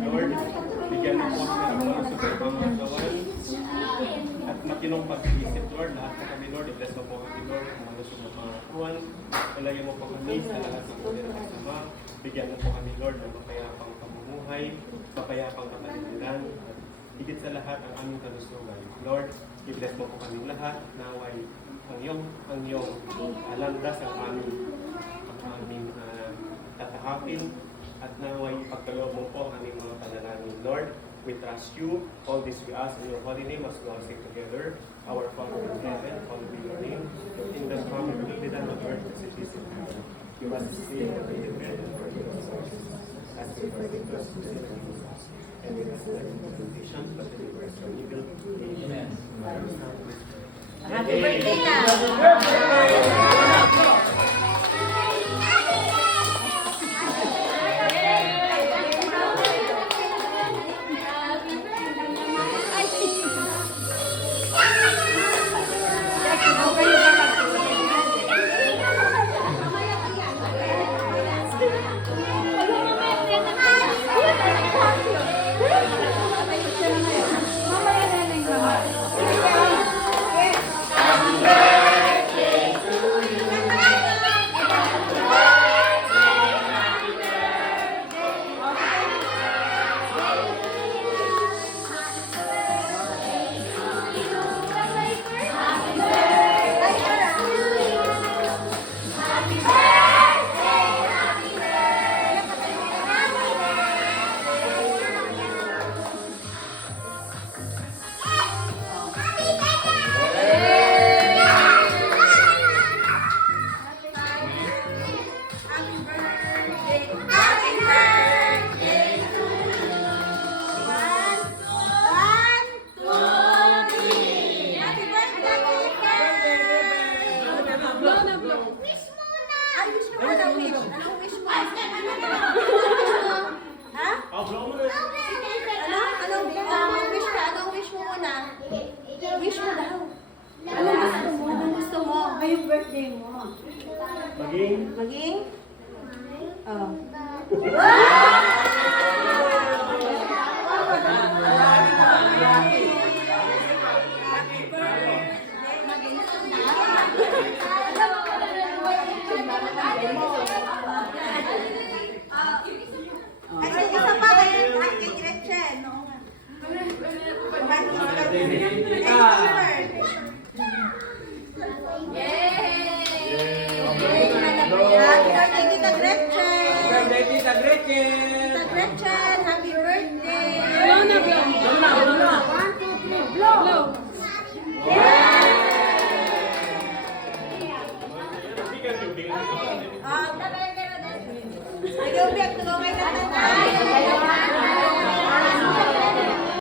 Lord. Bigyan mo po sa mga sa pangagawan at matinong pag-iisip, Lord. Lahat na kami, Lord. I-bless mo po kami, Lord. Mga lusog na pangakuan. Palagyan mo po kami sa lahat ng mga kasama. Bigyan mo po kami, Lord, ng mapayapang pamumuhay, mapayapang kapaligiran. Higit sa lahat ang aming kalusugan. Lord, i-bless mo po kaming lahat. Naway ang iyong landas ang aming tatahapin. At naway pagkaloob mo po ang aming mga panalangin. Lord, we trust you. All this we ask in your holy name as we all sing together. Our Father in heaven, hallowed be your name. Your kingdom come, your will be done on earth as it is in heaven. Give us this day our daily bread and forgive us our sins, as we forgive those who sin against us. And lead us not into temptation, but deliver us from evil. Amen. Happy birthday na! Maging? Oh. Isa pa kay Gretchen. Tita Gretchen! Happy birthday! Blow na, blow! Blow na, blow na! 1, 2, 3, blow! Blow! Nag-ubiyak, tulungan ka